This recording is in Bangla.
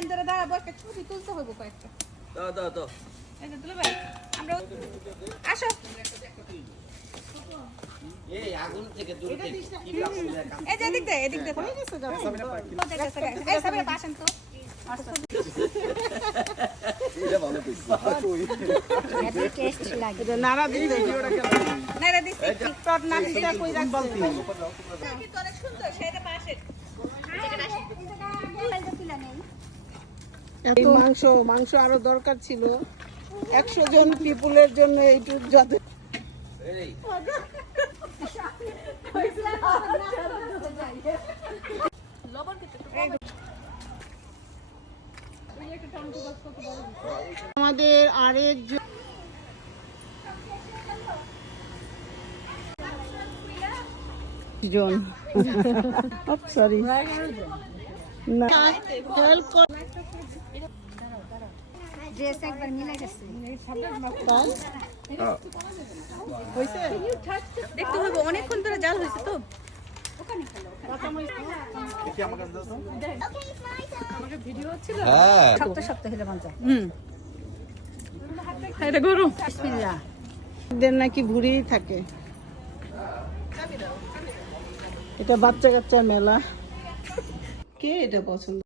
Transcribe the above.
লাইন ধরে দাঁড়াবো, একটা ছবি তুলতে হইব কয়েকটা। দাও এই যে দুলা ভাই, আমরা আসো। এই আগুন থেকে দূরে কি রাখছেন? এই যে এদিক দে হয়ে গেছে যাও। এই সবাই পাশেন তো। এটা ভালো কইছো। এত টেস্ট লাগে। এটা নাড়া দিতে ভিডিওটা কেন? নাইরা দিছি। টট না দিতে কই রাখছে? কি অনেক সুন্দর, সেটা পাশে। এই মাংস আরো দরকার ছিল। 100 জন পিপলের জন্য এইটুক যথেষ্ট। এই লবণ দিতে আমাদের আরেকজন সরি না হেল্প কর ড্রেস একবার মিলে গেছে। হইছে দেখতে হইব, অনেকক্ষণ ধরে জাল হয়েছে তো। হ্যাঁ শক্ত শক্ত হলে ভালো। এটা গরম। বিসমিল্লাহ। এদের নাকি ভুঁড়িই থাকে। এটা বাচ্চা কাচ্চা মেলা। কে এটা পছন্দ?